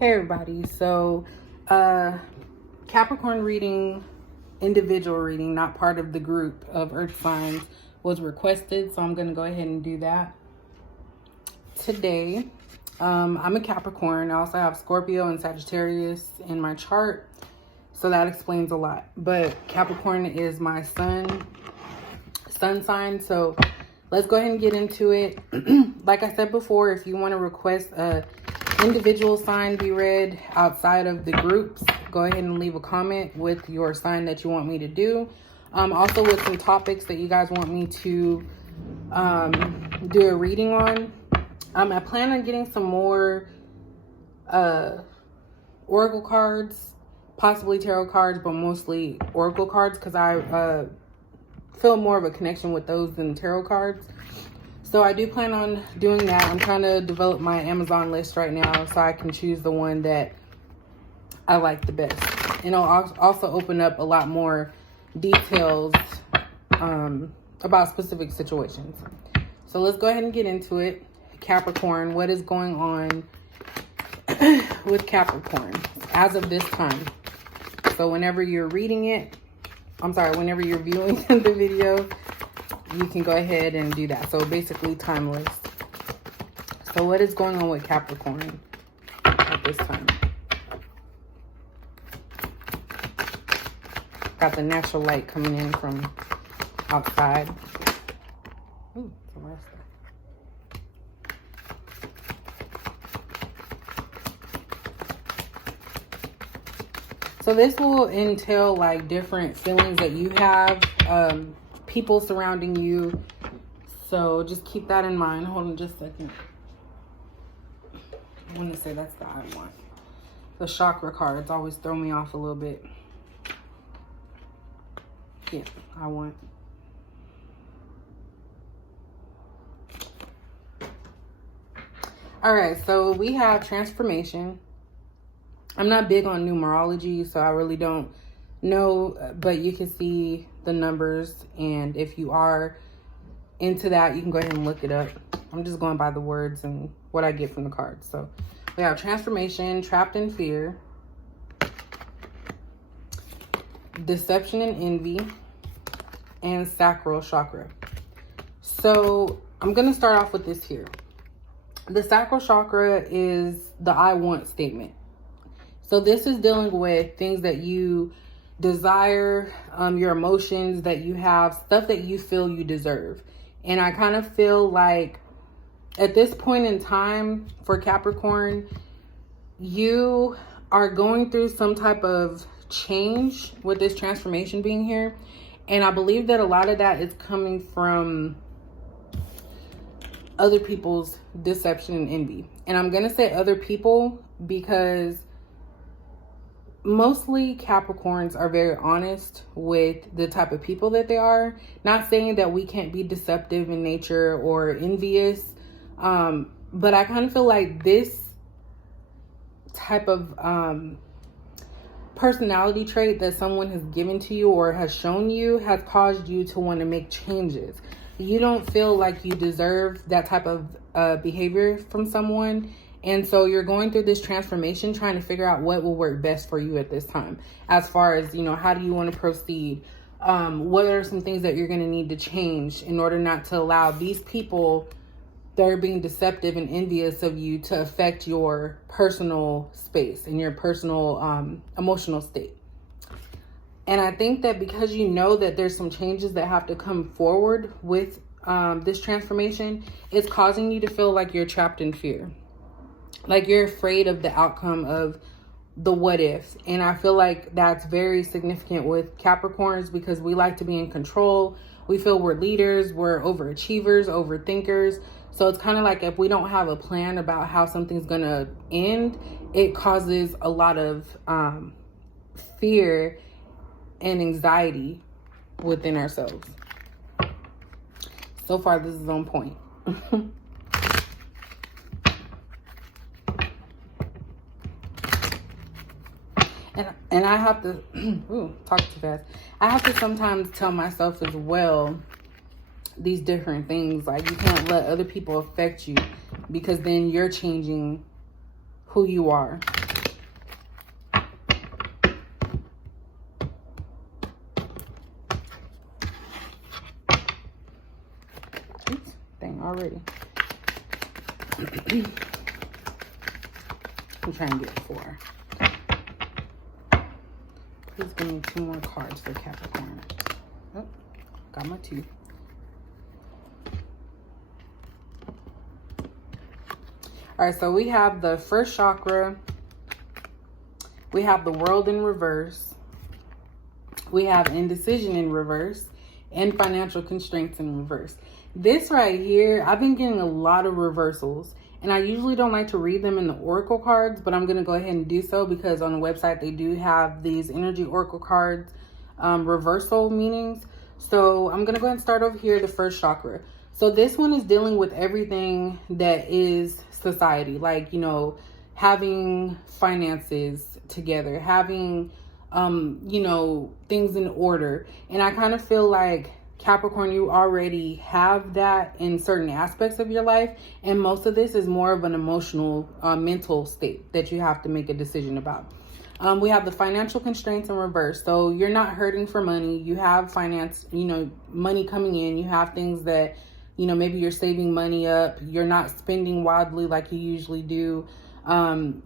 Hey everybody, so Capricorn reading, individual reading, not part of the group of earth signs, was requested, so I'm going to go ahead and do that today. I'm a Capricorn. I also have Scorpio and Sagittarius in my chart, so that explains a lot. But Capricorn is my sun sign, so let's go ahead and get into it. Like I said before, if you want to request a individual sign be read outside of the groups, go ahead and leave a comment with your sign that you want me to do. Also with some topics that you guys want me to do a reading on. I plan on getting some more oracle cards, possibly tarot cards, but mostly oracle cards because I feel more of a connection with those than tarot cards. So I do plan on doing that. I'm trying to develop my Amazon list right now so I can choose the one that I like the best. And it'll also open up a lot more details about specific situations. So let's go ahead and get into it. Capricorn, what is going on with Capricorn as of this time? So whenever you're reading it, whenever you're viewing the video, you can go ahead and do that. So basically timeless. So what is going on with Capricorn at this time? Got the natural light coming in from outside. Ooh, it's a rest. So this will entail like different feelings that you have, people surrounding you. So just keep that in mind. Hold on just a second. I want to say that's the I want. The chakra cards always throw me off a little bit. Yeah, I want. All right, so we have transformation. I'm not big on numerology, so I really don't know, but you can see the numbers, and if you are into that, you can go ahead and look it up. I'm just going by the words and what I get from the cards. So we have transformation, trapped in fear, deception and envy, and sacral chakra. So I'm going to start off with this here. The sacral chakra is the I want statement. So this is dealing with things that you desire, your emotions that you have, stuff that you feel you deserve. And I kind of feel like at this point in time for Capricorn, you are going through some type of change with this transformation being here. And I believe that a lot of that is coming from other people's deception and envy. And I'm going to say other people because mostly Capricorns are very honest with the type of people that they are. Not saying that we can't be deceptive in nature or envious, but I kind of feel like this type of personality trait that someone has given to you or has shown you has caused you to want to make changes. You don't feel like you deserve that type of behavior from someone. And so you're going through this transformation, trying to figure out what will work best for you at this time. As far as, how do you want to proceed? What are some things that you're going to need to change in order not to allow these people that are being deceptive and envious of you to affect your personal space and your personal emotional state? And I think that because you know that there's some changes that have to come forward with this transformation, it's causing you to feel like you're trapped in fear. Like you're afraid of the outcome of the what if. And I feel like that's very significant with Capricorns because we like to be in control. We feel we're leaders, we're overachievers, overthinkers. So it's kind of like if we don't have a plan about how something's going to end, it causes a lot of fear and anxiety within ourselves. So far, this is on point. And I have to, talk too fast. I have to sometimes tell myself as well these different things. Like you can't let other people affect you because then you're changing who you are. already. I'm trying to get 4. Please give me 2 more cards for Capricorn. Oh, got my 2. All right, so we have the first chakra. We have the world in reverse. We have indecision in reverse and financial constraints in reverse. This right here, I've been getting a lot of reversals, and I usually don't like to read them in the oracle cards, but I'm going to go ahead and do so because on the website they do have these energy oracle cards, reversal meanings. So I'm going to go ahead and start over here, the first chakra. So this one is dealing with everything that is society, like, you know, having finances together, having, you know, things in order. And I kind of feel like Capricorn, you already have that in certain aspects of your life. And most of this is more of an emotional, mental state that you have to make a decision about. We have the financial constraints in reverse. So you're not hurting for money. You have finance, you know, money coming in. You have things that, you know, maybe you're saving money up. You're not spending wildly like you usually do.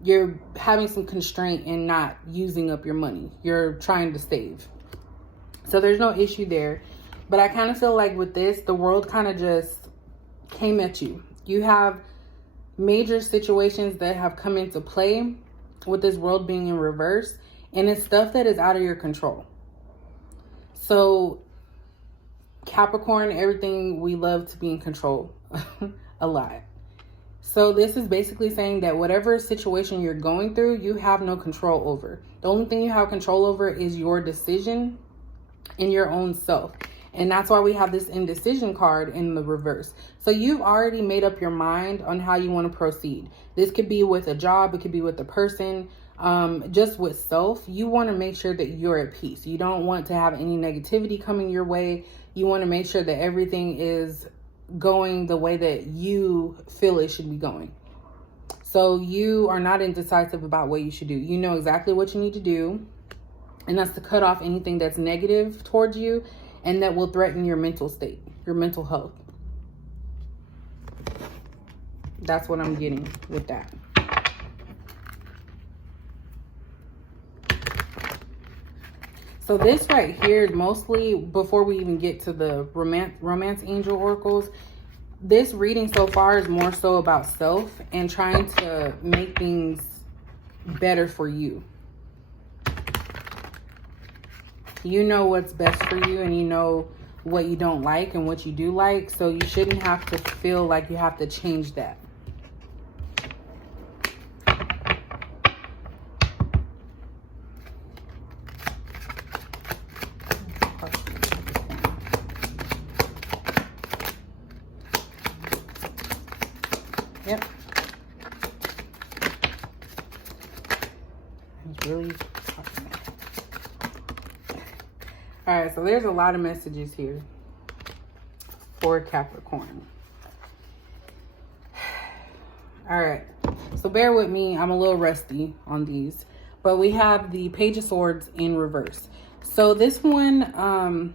You're having some constraint in not using up your money. You're trying to save. So there's no issue there. But I kind of feel like with this, the world kind of just came at you. You have major situations that have come into play with this world being in reverse. And it's stuff that is out of your control. So Capricorn, everything, we love to be in control a lot. So this is basically saying that whatever situation you're going through, you have no control over. The only thing you have control over is your decision and your own self. And that's why we have this indecision card in the reverse. So you've already made up your mind on how you want to proceed. This could be with a job. It could be with a person. Just with self, you want to make sure that you're at peace. You don't want to have any negativity coming your way. You want to make sure that everything is going the way that you feel it should be going. So you are not indecisive about what you should do. You know exactly what you need to do. And that's to cut off anything that's negative towards you and that will threaten your mental state, your mental health. That's what I'm getting with that. So this right here is mostly, before we even get to the romance angel oracles, this reading so far is more so about self and trying to make things better for you. You know what's best for you, and you know what you don't like and what you do like. So you shouldn't have to feel like you have to change that. Yep. It's really talking. All right, so there's a lot of messages here for Capricorn. All right, so bear with me. I'm a little rusty on these, but we have the Page of Swords in reverse. So this one,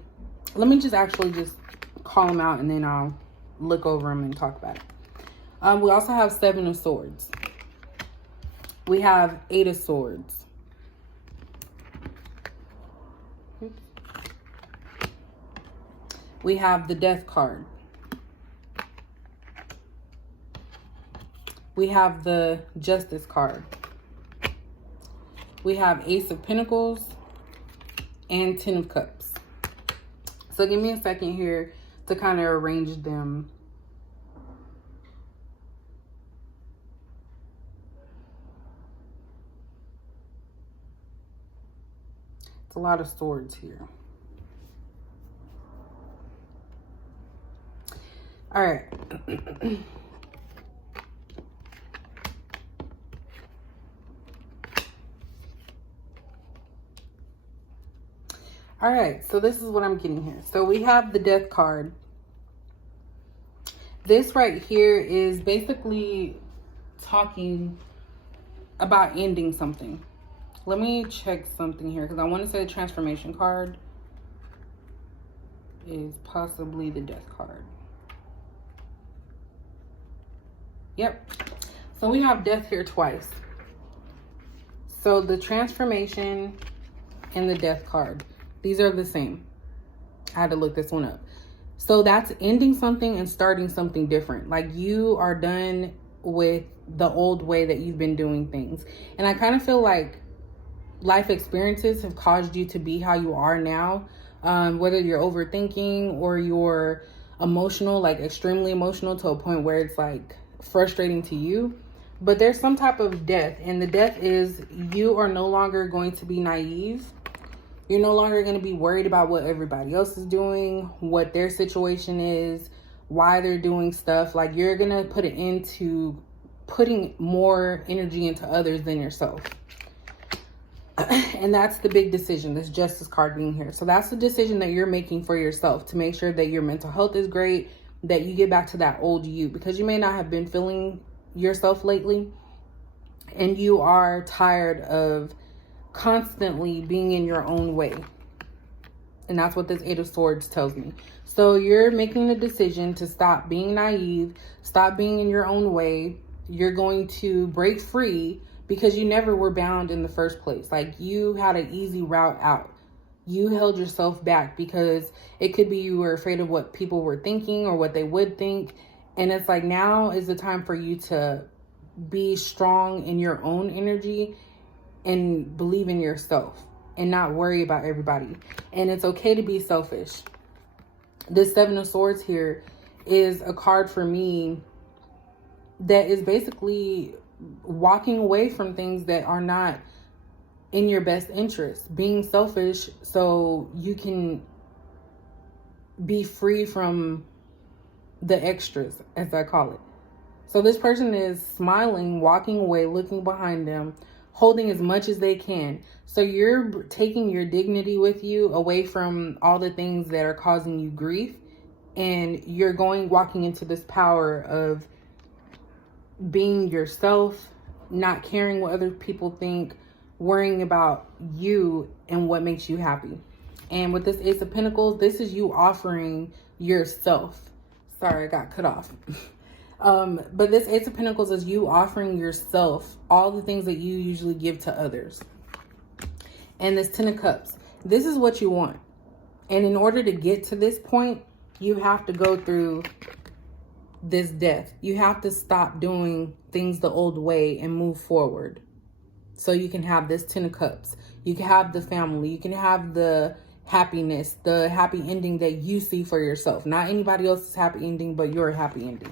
let me just call them out and then I'll look over them and talk about it. We also have 7 of Swords. We have 8 of Swords. We have the Death card. We have the Justice card. We have Ace of Pentacles and 10 of Cups. So give me a second here to kind of arrange them. It's a lot of swords here. All right. All right, so this is what I'm getting here. So we have the Death card. This right here is basically talking about ending something. Let me check something here because I want to say the Transformation card is possibly the Death card. Yep. So we have death here twice. So the transformation and the death card, these are the same. I had to look this one up. So that's ending something and starting something different. Like you are done with the old way that you've been doing things. And I kind of feel like life experiences have caused you to be how you are now. Whether you're overthinking or you're emotional, like extremely emotional to a point where it's like frustrating to you. But there's some type of death, and the death is you are no longer going to be naive. You're no longer going to be worried about what everybody else is doing, what their situation is, why they're doing stuff. Like you're going to put it into putting more energy into others than yourself. And that's the big decision, this justice card being here. So that's the decision that you're making for yourself to make sure that your mental health is great, that you get back to that old you, because you may not have been feeling yourself lately, and you are tired of constantly being in your own way. And that's what this Eight of Swords tells me. So you're making the decision to stop being naive, stop being in your own way. You're going to break free because you never were bound in the first place. Like you had an easy route out. You held yourself back because it could be you were afraid of what people were thinking or what they would think. And it's like now is the time for you to be strong in your own energy and believe in yourself and not worry about everybody. And it's okay to be selfish. This Seven of Swords here is a card for me that is basically walking away from things that are not in your best interest. Being selfish so you can be free from the extras, as I call it. So this person is smiling, walking away, looking behind them, holding as much as they can. So you're taking your dignity with you away from all the things that are causing you grief. And you're walking into this power of being yourself, not caring what other people think, worrying about you and what makes you happy. And with this Ace of Pentacles, this is you offering yourself. Sorry, I got cut off. But this Ace of Pentacles is you offering yourself all the things that you usually give to others. And this Ten of Cups, this is what you want. And in order to get to this point, you have to go through this death. You have to stop doing things the old way and move forward. So you can have this Ten of Cups. You can have the family. You can have the happiness, the happy ending that you see for yourself. Not anybody else's happy ending, but your happy ending.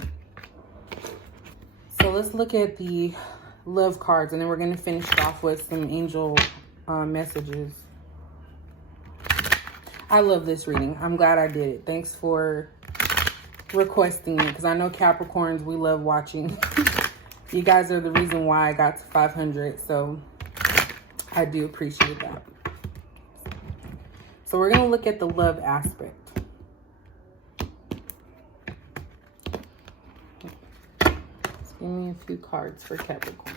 So let's look at the love cards, and then we're going to finish off with some angel messages. I love this reading. I'm glad I did it. Thanks for requesting it, because I know Capricorns, we love watching. You guys are the reason why I got to 500, so I do appreciate that. So we're going to look at the love aspect. Let's give me a few cards for Capricorn.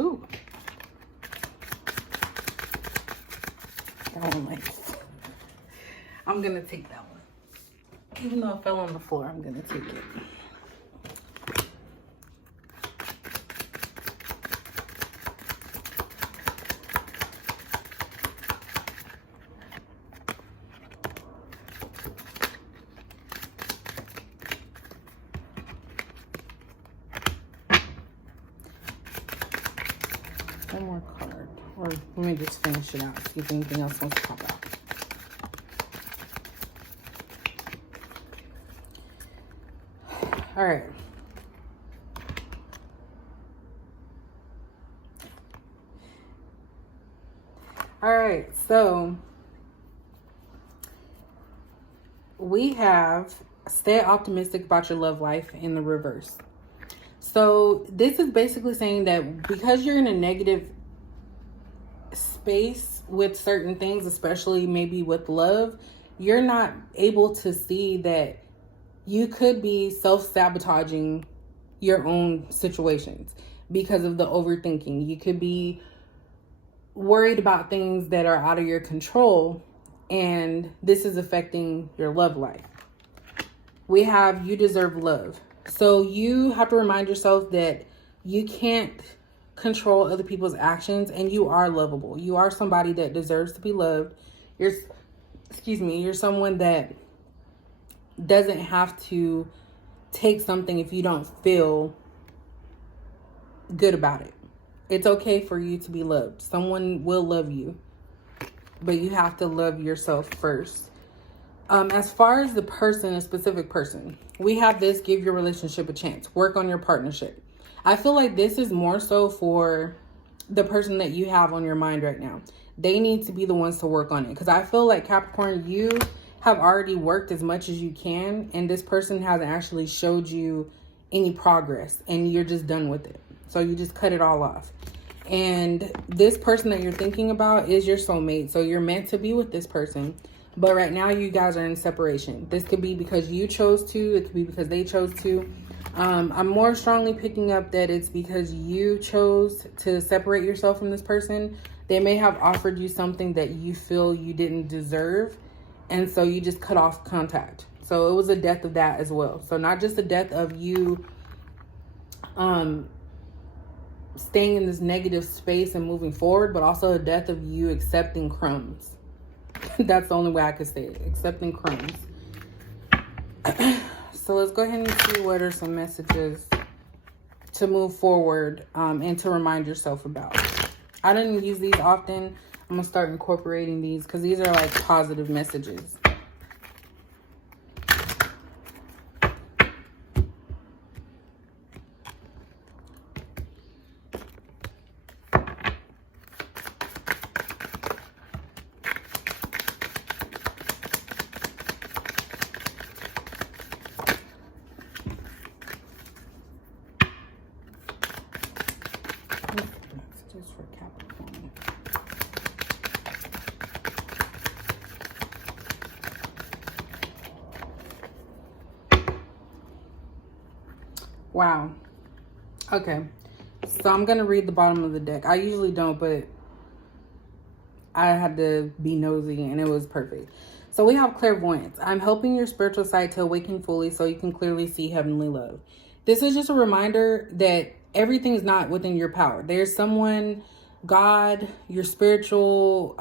Ooh. That one nice. I'm gonna take that one. Even though it fell on the floor, I'm gonna take it. One more card, or let me just finish it out, see if anything else wants to pop out. All right. All right, so we have stay optimistic about your love life in the reverse. So this is basically saying that because you're in a negative space with certain things, especially maybe with love, you're not able to see that you could be self-sabotaging your own situations because of the overthinking. You could be worried about things that are out of your control, and this is affecting your love life. We have you deserve love. So you have to remind yourself that you can't control other people's actions, and you are lovable. You are somebody that deserves to be loved. You're someone that doesn't have to take something if you don't feel good about it. It's okay for you to be loved. Someone will love you, but you have to love yourself first. As far as the person, a specific person, we have this: give your relationship a chance. Work on your partnership. I feel like this is more so for the person that you have on your mind right now. They need to be the ones to work on it. Because I feel like, Capricorn, you have already worked as much as you can, and this person hasn't actually showed you any progress, and you're just done with it. So you just cut it all off. And this person that you're thinking about is your soulmate. So you're meant to be with this person. But right now you guys are in separation. This could be because you chose to. It could be because they chose to. I'm more strongly picking up that it's because you chose to separate yourself from this person. They may have offered you something that you feel you didn't deserve, and so you just cut off contact. So it was a death of that as well. So not just a death of you staying in this negative space and moving forward, but also a death of you accepting crumbs. That's the only way I could say it. Accepting crumbs. So let's go ahead and see what are some messages to move forward and to remind yourself about. I didn't use these often. I'm going to start incorporating these because these are like positive messages. Messages for Capricorn. Wow. Okay. So I'm going to read the bottom of the deck. I usually don't, but I had to be nosy and it was perfect. So we have clairvoyance. I'm helping your spiritual side to awaken fully so you can clearly see heavenly love. This is just a reminder that everything is not within your power. There's someone, God, your spiritual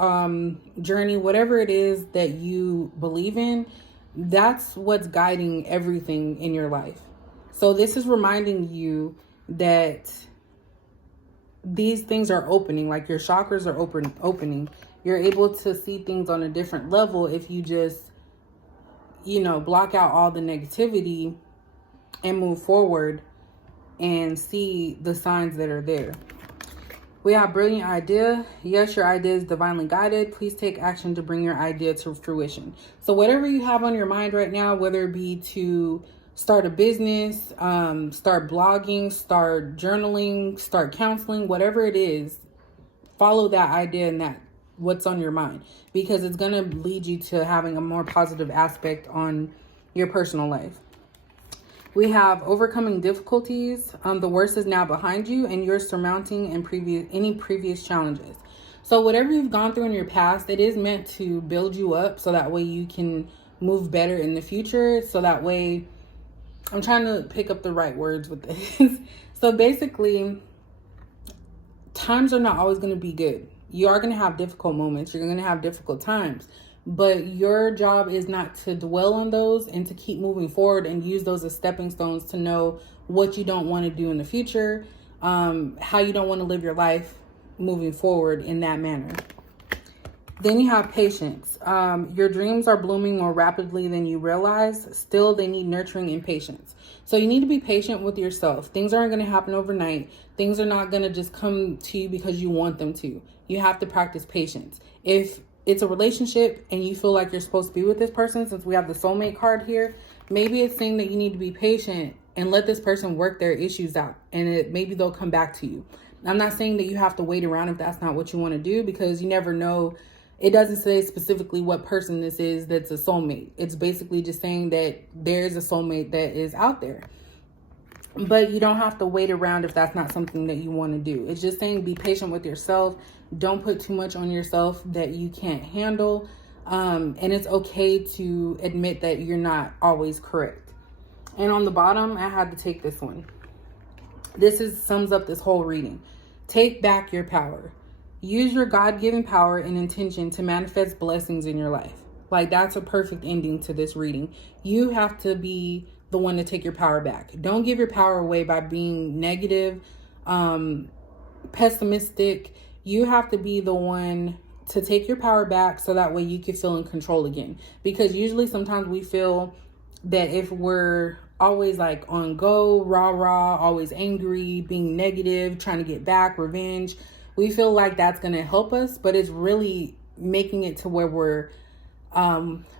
journey, whatever it is that you believe in, that's what's guiding everything in your life. So this is reminding you that these things are opening, like your chakras are opening. You're able to see things on a different level if you just, block out all the negativity and move forward and see the signs that are there. We have brilliant idea. Yes, your idea is divinely guided. Please take action to bring your idea to fruition. So whatever you have on your mind right now, whether it be to start a business, start blogging, start journaling, start counseling, whatever it is, follow that idea and that what's on your mind, because it's going to lead you to having a more positive aspect on your personal life. We have overcoming difficulties. The worst is now behind you and you're surmounting any previous challenges. So whatever you've gone through in your past, it is meant to build you up so that way you can move better in the future. So that way, I'm trying to pick up the right words with this. So basically, times are not always going to be good. You are going to have difficult moments. You're going to have difficult times. But your job is not to dwell on those and to keep moving forward and use those as stepping stones to know what you don't want to do in the future, how you don't want to live your life moving forward in that manner. Then you have patience. Your dreams are blooming more rapidly than you realize. Still, they need nurturing and patience. So you need to be patient with yourself. Things aren't going to happen overnight. Things are not going to just come to you because you want them to. You have to practice patience. If it's a relationship and you feel like you're supposed to be with this person, since we have the soulmate card here, maybe it's saying that you need to be patient and let this person work their issues out, and maybe they'll come back to you. I'm not saying that you have to wait around if that's not what you want to do, because you never know It doesn't say specifically what person this is that's a soulmate. It's basically just saying that there's a soulmate that is out there. But you don't have to wait around if that's not something that you want to do. It's just saying be patient with yourself. Don't put too much on yourself that you can't handle. And it's okay to admit that you're not always correct. And on the bottom, I had to take this one. Sums up this whole reading. Take back your power. Use your God-given power and intention to manifest blessings in your life. Like, that's a perfect ending to this reading. You have to be the one to take your power back. Don't give your power away by being negative, pessimistic. You have to be the one to take your power back so that way you can feel in control again. Because usually sometimes we feel that if we're always like on go, rah, always angry, being negative, trying to get back, revenge, we feel like that's going to help us, but it's really making it to where we're,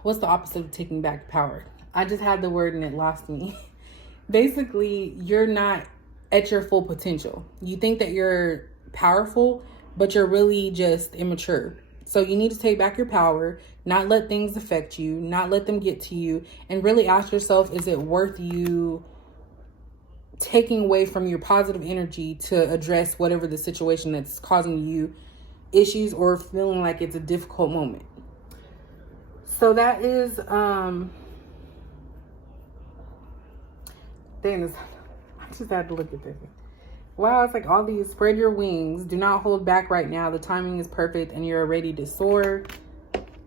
what's the opposite of taking back power? I just had the word and it lost me. Basically, you're not at your full potential. You think that you're powerful, but you're really just immature. So you need to take back your power, not let things affect you, not let them get to you, and really ask yourself, is it worth you taking away from your positive energy to address whatever the situation that's causing you issues or feeling like it's a difficult moment? So that is, I just had to look at this. Wow, it's like all these. Spread your wings. Do not hold back right now. The timing is perfect and you're ready to soar.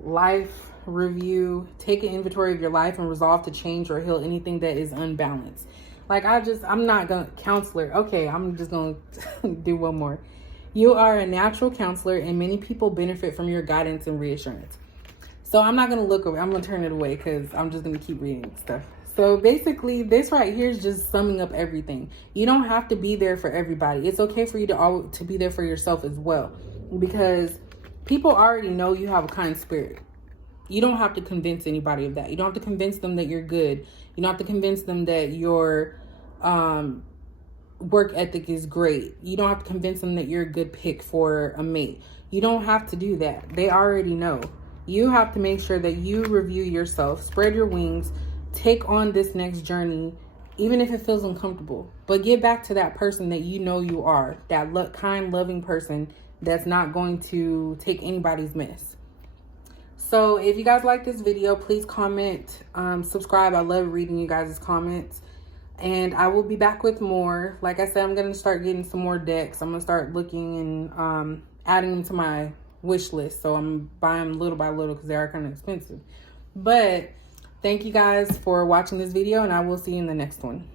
Life review. Take an inventory of your life and resolve to change or heal anything that is unbalanced. Like, I'm not going to, counselor. Okay, I'm just going to do one more. You are a natural counselor and many people benefit from your guidance and reassurance. So I'm not going to look away. I'm going to turn it away because I'm just going to keep reading stuff. So basically, this right here is just summing up everything. You don't have to be there for everybody. It's okay for you to be there for yourself as well, because people already know you have a kind spirit. You don't have to convince anybody of that. You don't have to convince them that you're good. You don't have to convince them that your work ethic is great. You don't have to convince them that you're a good pick for a mate. You don't have to do that. They already know. You have to make sure that you review yourself, spread your wings, take on this next journey, even if it feels uncomfortable. But get back to that person that you know you are, that kind, loving person that's not going to take anybody's mess. So if you guys like this video, please comment, subscribe. I love reading you guys' comments. And I will be back with more. Like I said, I'm going to start getting some more decks. I'm going to start looking and adding them to my wish list. So I'm buying little by little because they are kind of expensive. But thank you guys for watching this video, and I will see you in the next one.